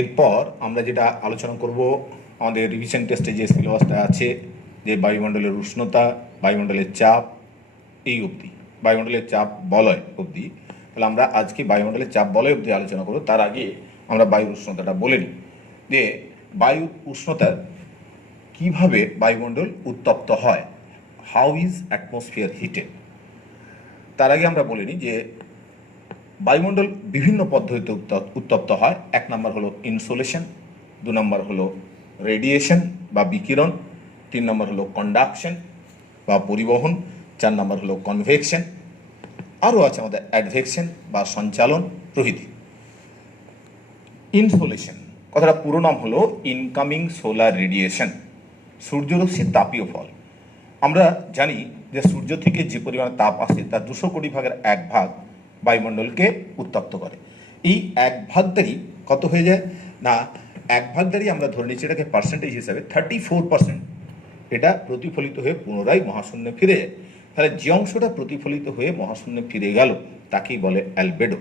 এরপর আমরা যেটা আলোচনা করব, আমাদের রিভিশন টেস্টে যে সিলেবাসটা আছে, যে বায়ুমণ্ডলের উষ্ণতা, বায়ুমণ্ডলের চাপ, এই অবধি বায়ুমণ্ডলের চাপ বলয় অবধি। তাহলে আমরা আজকে বায়ুমণ্ডলের চাপ বলয় অবধি আলোচনা করব। তার আগে আমরা বায়ুর উষ্ণতাটা বলে নিই, যে বায়ুর উষ্ণতা কিভাবে বায়ুমণ্ডল উত্তপ্ত হয়, হাউ ইজ অ্যাটমসফিয়ার হিটেড। তার আগে আমরা বলে নিই যে বায়ুমণ্ডল বিভিন্ন পদ্ধতিতে উত্তপ্ত হয়। 1 নম্বর হলো ইনসোলেশন, 2 নম্বর হলো রেডিয়েশন বা বিকিরণ, 3 নম্বর হলো কন্ডাকশন বা পরিবহন, 4 নম্বর হলো কনভেকশন, আরও আছে আমাদের অ্যাডভেকশন বা সঞ্চালন প্রভৃতি। ইনসোলেশন কথাটা পুরো নাম হলো ইনকামিং সোলার রেডিয়েশন, সূর্যরশ্মির তাপীয় ফল। আমরা জানি যে সূর্য থেকে যে পরিমাণ তাপ আসে তার 200 কোটি ভাগের 1 ভাগ বায়ুমণ্ডলকে উত্তপ্ত করে। এই 1 ভাগদারি কত হয়ে যায় না, 1 ভাগদারি আমরা ধরে নিচ্ছি এটাকে পার্সেন্টেজ হিসাবে 34%, এটা প্রতিফলিত হয়ে পুনরায় মহাশূন্যে ফিরে যায়। তাহলে যে অংশটা প্রতিফলিত হয়ে মহাশূন্যে ফিরে গেল তাকেই বলে অ্যালবেডো।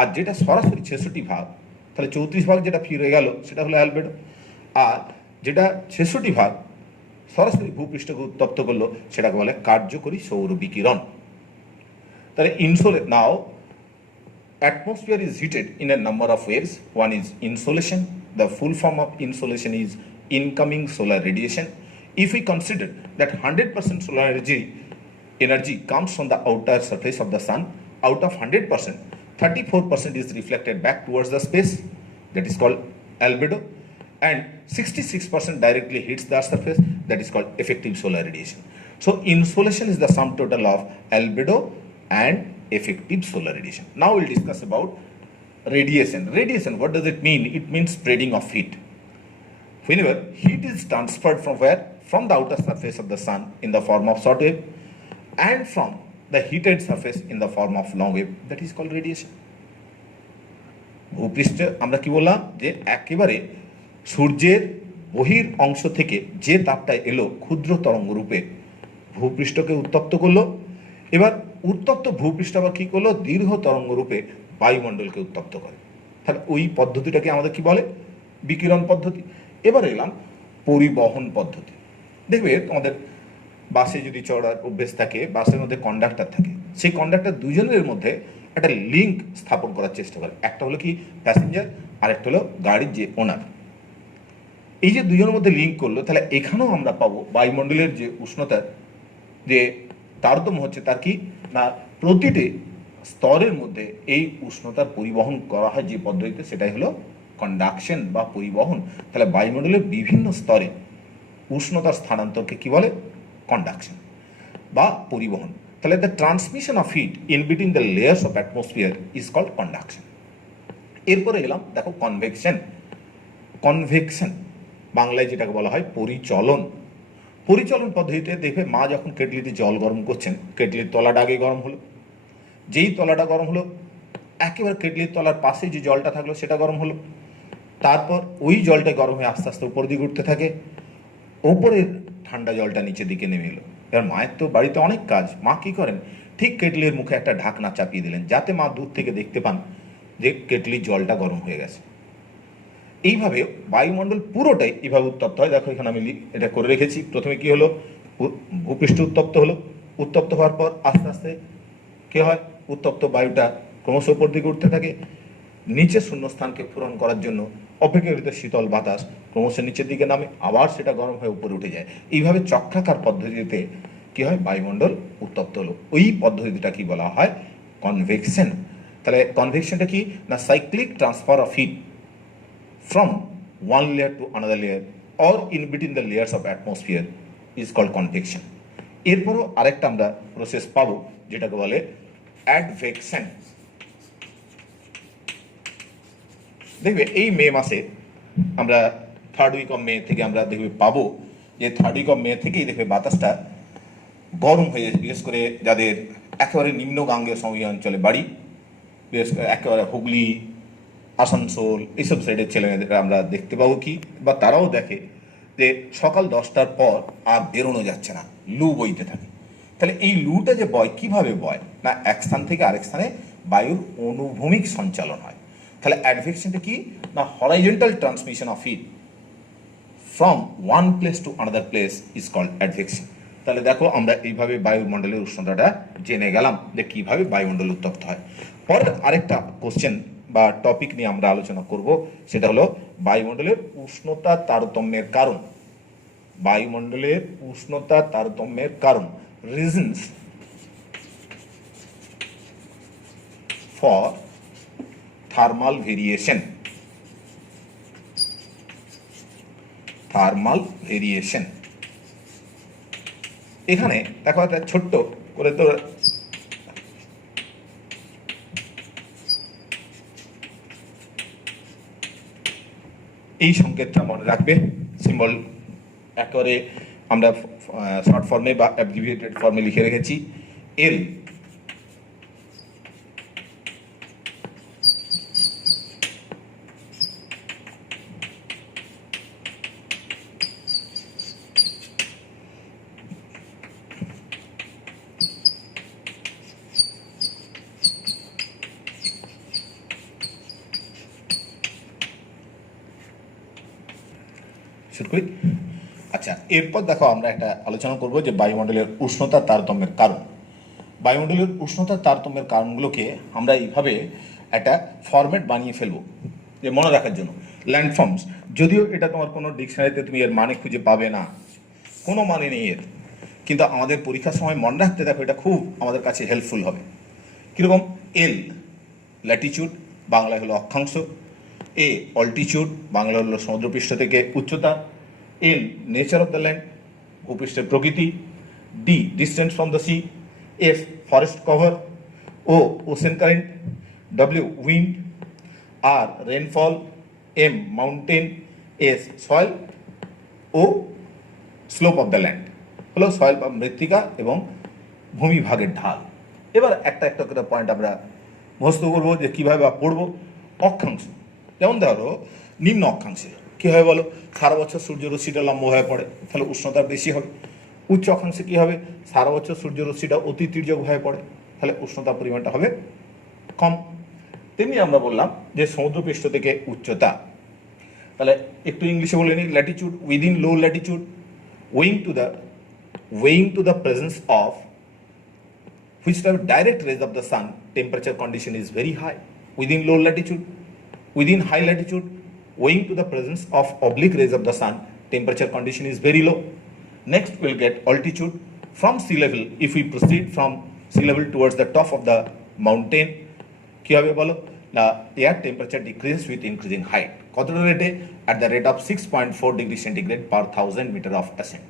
আর যেটা সরাসরি 66 ভাগ, তাহলে 34 ভাগ যেটা ফিরে গেল সেটা হলো অ্যালবেডো। আর যেটা 66 ভাগ সরাসরি ভূপৃষ্ঠকে উত্তপ্ত করলো সেটাকে বলে কার্যকরী সৌর বিকিরণ। তাহলে নাও atmosphere is heated in a number of ways. One is insolation. The full form of insolation is incoming solar radiation. If we consider that 100% solar energy comes from the outer surface of the sun, out of 100%, 34% is reflected back towards the space, that is called albedo, and 66% directly hits the surface, that is called effective solar radiation. So insolation is the sum total of albedo and effective solar radiation. Now we'll discuss about radiation. Radiation, what does it mean? It means spreading of heat. Whenever heat is transferred from where? From the outer surface of the sun in the form of short wave, and from the heated surface in the form of long wave, that is called radiation. ভূপৃষ্ঠে আমরা কি বললাম, যে একেবারে সূর্যের বহির অংশ থেকে যে তাপটা এলো ক্ষুদ্র তরঙ্গ রূপে ভূপৃষ্ঠকে উত্তপ্ত করলো, এবার উত্তপ্ত ভূপৃষ্ঠ আবার কী করলো, দীর্ঘ তরঙ্গ রূপে বায়ুমণ্ডলকে উত্তপ্ত করে। তাহলে ওই পদ্ধতিটাকে আমাদের কি বলে, বিকিরণ পদ্ধতি। এবার এলাম পরিবহন পদ্ধতি। দেখবে তোমাদের বাসে যদি চড়ার অভ্যেস থাকে, বাসের মধ্যে কন্ডাক্টর থাকে, সেই কন্ডাক্টর দুজনের মধ্যে একটা লিঙ্ক স্থাপন করার চেষ্টা করে। একটা হলো কি প্যাসেঞ্জার, আর একটা হলো গাড়ির যে ওনার। এই যে দুজনের মধ্যে লিঙ্ক করলো, তাহলে এখানেও আমরা পাবো বায়ুমণ্ডলের যে উষ্ণতার যে তারতম্য হচ্ছে, তার কি না প্রতিটি স্তরের মধ্যে এই উষ্ণতার পরিবহন করা হয় যে পদ্ধতিতে, সেটাই হলো কন্ডাকশন বা পরিবহন। তাহলে বায়ুমণ্ডলের বিভিন্ন স্তরে উষ্ণতার স্থানান্তরকে কি বলে, কন্ডাকশন বা পরিবহন। তাহলে the transmission of heat in between the layers of atmosphere is called conduction. এরপরে এলাম দেখো কনভেকশন। কনভেকশন বাংলায় যেটাকে বলা হয় পরিচলন। পরিচলন পদ্ধতিতে দেখবে মা যখন কেটলিতে জল গরম করছেন, কেটলির তলাটা আগে গরম হলো, যেই তলাটা গরম হলো একেবারে কেটলির তলার পাশে যে জলটা থাকলো সেটা গরম হলো, তারপর ওই জলটা গরম হয়ে আস্তে আস্তে উপর দিকে উঠতে থাকে, ওপরের ঠান্ডা জলটা নিচের দিকে নেমে এলো। এবার মায়ের তো বাড়িতে অনেক কাজ, মা কী করেন, ঠিক কেটলির মুখে একটা ঢাকনা চাপিয়ে দিলেন যাতে মা দূর থেকে দেখতে পান যে কেটলির জলটা গরম হয়ে গেছে। এইভাবে বায়ুমণ্ডল পুরোটাই এইভাবে উত্তপ্ত হয়। দেখো এখানে আমি এটা করে রেখেছি। প্রথমে কি হলো, ভূপৃষ্ঠ উত্তপ্ত হলো, উত্তপ্ত হওয়ার পর আস্তে আস্তে কী হয়, উত্তপ্ত বায়ুটা ক্রমশ উপর দিকে উঠতে থাকে, নিচে শূন্যস্থানকে পূরণ করার জন্য অপেক্ষাকৃত শীতল বাতাস ক্রমশ নিচের দিকে নামে, আবার সেটা গরম হয়ে উপরে উঠে যায়। এইভাবে চক্রাকার পদ্ধতিতে কি হয়, বায়ুমণ্ডল উত্তপ্ত হলো। ওই পদ্ধতিটা কি বলা হয়, কনভেকশন। তাহলে কনভেকশনটা কি না, cyclic transfer of heat from one layer to another layer or in between the layers of atmosphere is called convection. এরপরও আরেকটা আমরা প্রসেস পাবো যেটাকে বলে অ্যাডভেকশন। দেখবে এই মে মাসে আমরা 3rd উইক অফ মে থেকে আমরা দেখবে পাবো যে 3rd উইক অফ মে থেকেই দেখবে বাতাসটা গরম হয়ে, বিশেষ করে যাদের একেবারে নিম্নগাঙ্গেয় সমভূমি অঞ্চলে বাড়ি, বিশেষ করে একেবারে হুগলি, আসানসোল, এইসব সাইডের ছেলেমেয়েদের আমরা দেখতে পাবো কি, বা তারাও দেখে যে সকাল 10টার পর আর বেরোনো যাচ্ছে না, লু বইতে থাকে। তাহলে এই লুটা যে বয়, কিভাবে বয় না, এক স্থান থেকে আরেক স্থানে বায়ুর অনুভূমিক সঞ্চালন হয়। তাহলে অ্যাডভেকশনটা কি না horizontal transmission of heat from one place to another place is called advection. তাহলে দেখো আমরা এইভাবে বায়ুমণ্ডলের উষ্ণতাটা জেনে গেলাম যে কীভাবে বায়ুমণ্ডল উত্তপ্ত হয়। পরে আরেকটা কোশ্চেন বা টপিক নিয়ে আমরা আলোচনা করব, সেটা হলো বায়ুমণ্ডলের উষ্ণতা তারতম্যের কারণ। বায়ুমণ্ডলের উষ্ণতা তারতম্যের কারণ, reasons for thermal variation. Thermal variation, এখানে দেখো একটা ছোট্ট করে তো এই সংকেতটা মনে রাখবে, সিম্বল একেবারে আমরা শর্ট ফর্মে বা অ্যাব্রিভিয়েটেড ফর্মে লিখে রেখেছি। এল শুরু করি। আচ্ছা, এরপর দেখো আমরা একটা আলোচনা করব যে বায়ুমণ্ডলের উষ্ণতা তারতম্যের কারণ। বায়ুমণ্ডলের উষ্ণতা তারতম্যের কারণগুলোকে আমরা এইভাবে একটা ফরম্যাট বানিয়ে ফেলবো যে মনে রাখার জন্য। ল্যান্ডফর্মস, যদিও এটা তোমার কোনো ডিকশনারিতে তুমি এর মানে খুঁজে পাবে না, কোনো মানে নেই এর, কিন্তু আমাদের পরীক্ষার সময় মনে রাখতে দেখো এটা খুব আমাদের কাছে হেল্পফুল হবে। কীরকম? এল ল্যাটিচিউড, বাংলায় হলো অক্ষাংশ। এ অল্টিচিউড, বাংলা হলো সমুদ্রপৃষ্ঠ থেকে উচ্চতা। N nature of the land, ভূপৃষ্ঠের প্রকৃতি। D distance from the sea. F forest cover. O ocean current. W wind. R rainfall. M mountain. S soil. O slope of the land হলো সয়েল বা মৃত্তিকা এবং ভূমিভাগের ঢাল। এবার একটা একটা করে পয়েন্ট আমরা মুখস্থ করবো যে কীভাবে বা পড়বো। অক্ষাংশ, যেমন ধরো নিম্ন অক্ষাংশে কী হবে বলো, সারা বছর সূর্যরশ্মিটা লম্ব হয়ে পড়ে, তাহলে উষ্ণতা বেশি হবে। উচ্চ অক্ষাংশে কী হবে, সারা বছর সূর্যরশ্মিটা অতি তির্যক হয়ে পড়ে, তাহলে উষ্ণতার পরিমাণটা হবে কম। তেমনি আমরা বললাম যে সমুদ্রপৃষ্ঠ থেকে উচ্চতা, তাহলে একটু ইংলিশে বলে নিই। Latitude, within low latitude, owing to the presence of which type direct rays of the sun, temperature condition is very high. Within low latitude, within high latitude, owing to the presence of oblique rays of the sun, temperature condition is very low. Next we'll get altitude. From sea level, if we proceed from sea level towards the top of the mountain, কি হবে বলো, the air temperature decreases with increasing height. কতটা রেটে? at the rate of 6.4 degree centigrade per 1000 meter of ascent.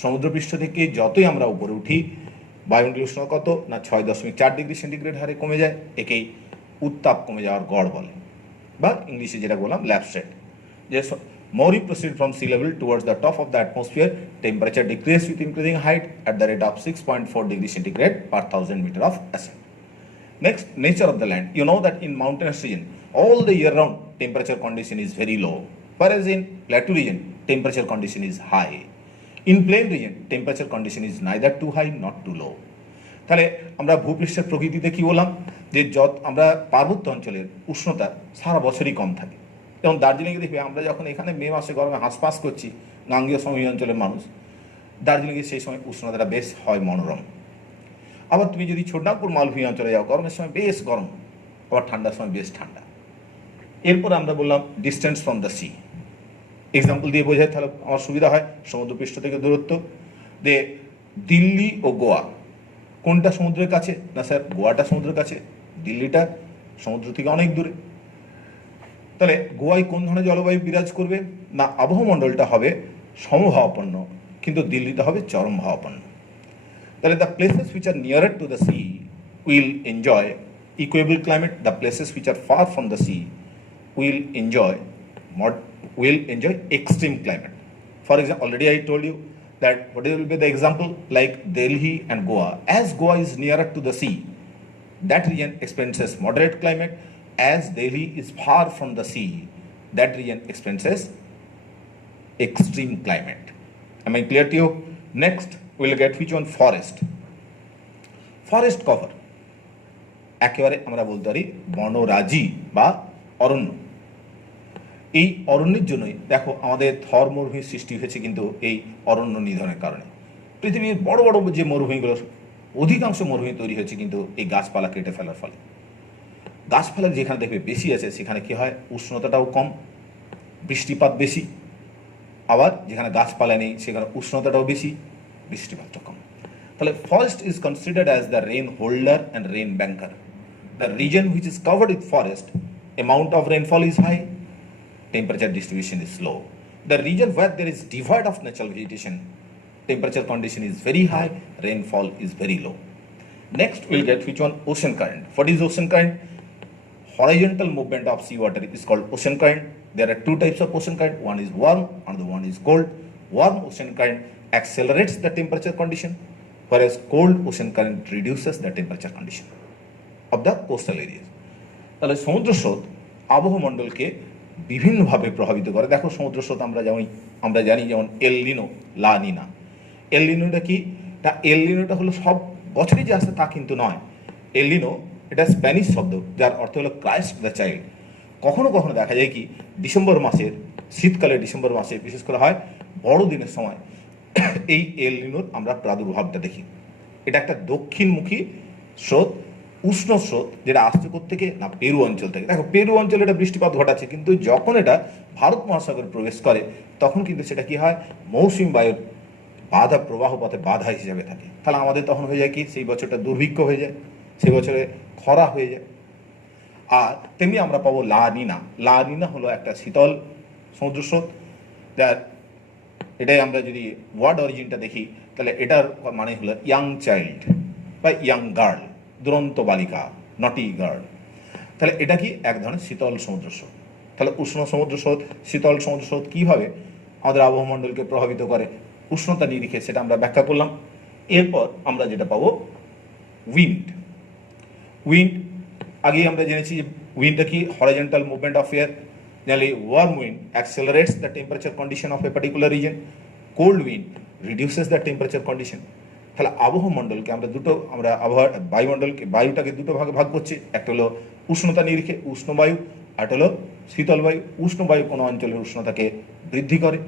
সমুদ্রপৃষ্ঠ থেকে যতই আমরা উপরে উঠি বায়ুমণ্ডলীয় উষ্ণতা কত না 6.4 ডিগ্রি সেন্টিগ্রেড হারে কমে যায়, একেই উত্তাপ কমে যাওয়ার গড় বলে, বা ইংলিশে যেটা বললাম ল্যাপসেট। যে more you proceed from sea level towards the top of the atmosphere, temperature decreases with increasing height at the rate of 6.4 degree centigrade per 1000 meter of ascent. Next, nature of the land. You know that in mountainous region, all the year round temperature condition is very low, whereas in plateau region temperature condition is high. In plain region temperature condition is neither too high not too low. তাহলে আমরা ভূপৃষ্ঠের প্রকৃতিতে কি বললাম যে আমরা পার্বত্য অঞ্চলের উষ্ণতা সারা বছরই কম থাকে। যেমন দার্জিলিংয়ে দেখবে আমরা যখন এখানে মে মাসে গরমে হাঁসফাঁস করছি, গাঙ্গীয় সমভূমি অঞ্চলের মানুষ, দার্জিলিংয়ে সেই সময় উষ্ণতাটা বেশ হয় মনোরম। আবার তুমি যদি ছোটনাগপুর মালভূমি অঞ্চলে যাও, গরমের সময় বেশ গরম, আবার ঠান্ডার সময় বেশ ঠান্ডা। এরপর আমরা বললাম distance from the C, example দিয়ে বোঝায় তাহলে আমার সুবিধা হয়। সমুদ্রপৃষ্ঠ থেকে দূরত্ব, যে দিল্লি ও গোয়া কোনটা সমুদ্রের কাছে না স্যার গোয়াটা সমুদ্রের কাছে, দিল্লিটা সমুদ্র থেকে অনেক দূরে। তাহলে গোয়ায় কোন ধরনের জলবায়ু বিরাজ করবে না আবহমণ্ডলটা হবে সমভাবাপন্ন, কিন্তু দিল্লিটা হবে চরম ভাবাপন্ন। তাহলে the places which are nearer to the sea will enjoy equable climate, the places which are far from the sea will enjoy extreme climate. For example, already I told you that what will be the example, like Delhi and Goa. As Goa is nearer to the sea, that region experiences moderate climate. As Delhi is far from the sea, that region experiences extreme climate. Am I clear to you? Next we'll get which one? Forest. Forest cover একেবারে আমরা বলতে পারি বনরাজি বা অরণ্য। এই অরণ্যের জন্যই দেখো আমাদের থর মরুভূমির সৃষ্টি হয়েছে কিন্তু এই অরণ্য নিধনের কারণে। পৃথিবীর বড় বড় যে মরুভূমিগুলো, অধিকাংশ মরুভূমি তৈরি হয়েছে কিন্তু এই গাছপালা কেটে ফেলার ফলে। গাছপালা যেখানে দেখবে বেশি আছে সেখানে কি হয়, উষ্ণতাটাও কম, বৃষ্টিপাত বেশি। আবার যেখানে গাছপালা নেই সেখানে উষ্ণতাটাও বেশি, বৃষ্টিপাতটা কম। তাহলে forest is considered as the rain holder and rain banker. The reason which is covered with forest, amount of rainfall is high, temperature distribution is low. The region where there is devoid of natural vegetation, temperature condition is very high, rainfall is very low. Next we'll get which one? Ocean current. What is ocean current? Horizontal movement of seawater is called ocean current. There are two types of ocean current. One is warm, another one is cold. Warm ocean current accelerates the temperature condition, whereas cold ocean current reduces the temperature condition of the coastal areas. তাহলে সমুদ্র স্রোত আবহমণ্ডলকে বিভিন্নভাবে প্রভাবিত করে। দেখো সমুদ্র স্রোত আমরা জানি যেমন এল নিনো, লা নিনা। এল নিনোটা কি? এল নিনোটা হলো সব বছরই যে আসে তা কিন্তু নয়। এল নিনো এটা স্প্যানিশ শব্দ, যার অর্থ হলো ক্রাইস্ট দ্য চাইল্ড। কখনো কখনো দেখা যায় কি ডিসেম্বর মাসের, শীতকালে ডিসেম্বর মাসে বিশেষ করে হয় বড়দিনের সময় এই এল নিনোর আমরা প্রাদুর্ভাবটা দেখি। এটা একটা দক্ষিণমুখী স্রোত, উষ্ণ স্রোত, যেটা আসছে থেকে না পেরু অঞ্চল থেকে। দেখো পেরু অঞ্চলে এটা বৃষ্টিপাত ঘটাচ্ছে, কিন্তু যখন এটা ভারত মহাসাগরে প্রবেশ করে তখন কিন্তু সেটা কি হয়, মৌসুমী বায়ুর বাধা, প্রবাহ পথে বাধা হিসেবে থাকে। তাহলে আমাদের তখন হয়ে যায় কি, সেই বছরটা দুর্ভিক্ষ হয়ে যায়, সেই বছরে খরা হয়ে যায়। আর তেমনি আমরা পাবো লা নিনা। লা নিনা হলো একটা শীতল সমুদ্র স্রোত, যার এটাই আমরা যদি ওয়ার্ড অরিজিনটা দেখি তাহলে এটার মানে হলো ইয়াং চাইল্ড বা ইয়াং গার্ল, দুরন্ত বালিকা, নটি গার্ল। তাহলে এটা কি এক ধরনের শীতল সমুদ্র স্রোত। তাহলে উষ্ণ সমুদ্র স্রোত, শীতল সমুদ্র স্রোত কীভাবে আমাদের আবহমণ্ডলকে প্রভাবিত করে উষ্ণতা নিরিখে, সেটা আমরা ব্যাখ্যা করলাম। এরপর আমরা যেটা পাবো উইন্ড। উইন্ড আগেই আমরা জেনেছি যে উইন্ডটা কি, horizontal movement of air. Generally, warm wind accelerates the temperature condition of a particular region. Cold wind reduces the temperature condition. তাহলে আবহমণ্ডলকে আমরা বায়ুটাকে দুটো ভাগে ভাগ করছি। একটা হলো উষ্ণতা নিরিখে উষ্ণ বায়ু, আর একটা হলো শীতল বায়ু। উষ্ণ বায়ু কোনো অঞ্চলের উষ্ণতাকে বৃদ্ধি করে,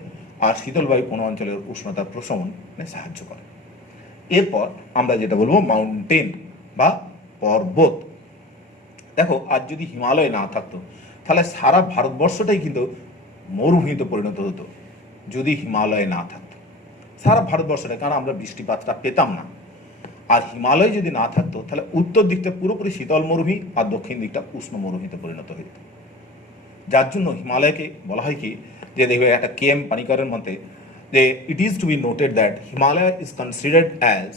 আর শীতল বায়ু কোনো অঞ্চলের উষ্ণতার প্রশমনে সাহায্য করে। এরপর আমরা যেটা বলবো মাউন্টেন বা পর্বত। দেখো আজ যদি হিমালয় না থাকতো তাহলে সারা ভারতবর্ষটাই কিন্তু মরুভূমিতে পরিণত হতো। যদি হিমালয় না থাকতো সারা ভারতবর্ষটা, কারণ আমরা বৃষ্টিপাতটা পেতাম না। আর হিমালয় যদি না থাকতো তাহলে উত্তর দিকটা পুরোপুরি শীতল মরুভূমি আর দক্ষিণ দিকটা উষ্ণ মরুভূমিতে পরিণত হয়ে যেত। যার জন্য হিমালয়কে বলা হয় কি, যে দেখবে একটা কে এম পানিকরের মতে, যে it is to be noted that Himalaya is considered as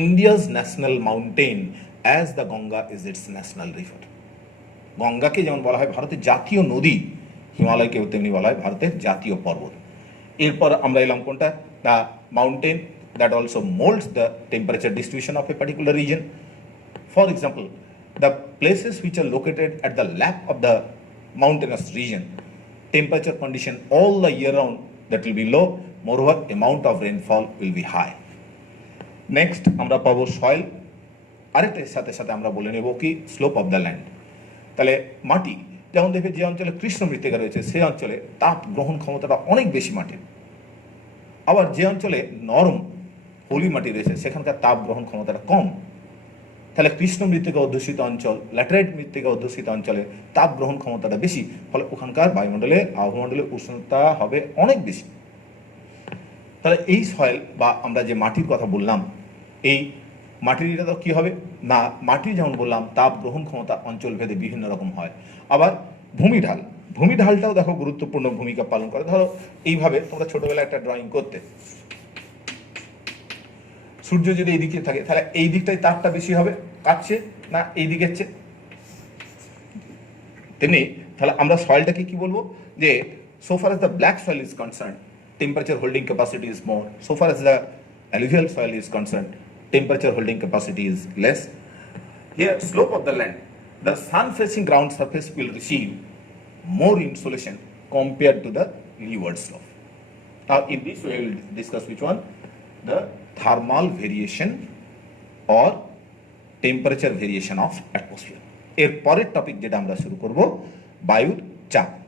India's national mountain as the Ganga is its national river. গঙ্গাকে যেমন বলা হয় ভারতের জাতীয় নদী, হিমালয়কেও তেমনি বলা হয় ভারতের জাতীয় পর্বত। এরপর আমরা এলাম কোনটা, the mountain that also মোল্ডস the temperature distribution of a particular reason. For example, the places which are located at the lap of the mountainous region, temperature condition all the year round that will be low, moreover amount of rainfall will be high. Next আমরা পাবো soil. আরেকটার সাথে সাথে আমরা বলে নেব কি slope of the land. তাহলে মাটি, যেমন দেখবে যে অঞ্চলে কৃষ্ণ মৃত্তিকা রয়েছে সেই অঞ্চলে তাপ গ্রহণ ক্ষমতাটা অনেক বেশি মাটির। আবার যে অঞ্চলে নরম পলি মাটি রয়েছে সেখানকার তাপ গ্রহণ ক্ষমতাটা কম। তাহলে কৃষ্ণ মৃত্তিকা অধ্যুষিত অঞ্চল, ল্যাটেরাইট মৃত্তিকা অধ্যুষিত অঞ্চলে তাপ গ্রহণ ক্ষমতাটা বেশি, ফলে ওখানকার বায়ুমণ্ডলে আবহমণ্ডলে উষ্ণতা হবে অনেক বেশি। তাহলে এই সয়েল বা আমরা যে মাটির কথা বললাম, এই মাটির এটা তো কী হবে না, মাটি যেমন বললাম তাপ গ্রহণ ক্ষমতা অঞ্চল ভেদে বিভিন্ন রকম হয়। আবার ভূমিঢাল, ভূমিঢালটাও দেখো গুরুত্বপূর্ণ ভূমিকা পালন করে। ধরো এইভাবে তোমরা ছোটবেলায় একটা ড্রয়িং করতে, সূর্য যদি এই দিকে থাকে তাহলে এই দিকটাই তাপটা বেশি হবে, কাটছে না এই দিকের চেয়ে। তেমনি তাহলে আমরা সয়েলটাকে কি বলবো, যে so far as the black soil is concerned, temperature holding capacity is more. So far as the alluvial soil is concerned, temperature holding capacity is less. Here, slope of the land, the sun facing ground surface will receive more insolation compared to the leeward slope. Now in this we will discuss which one, the thermal variation or temperature variation of atmosphere. এর পরের topic যেটা আমরা শুরু করব বায়ুর চাপ।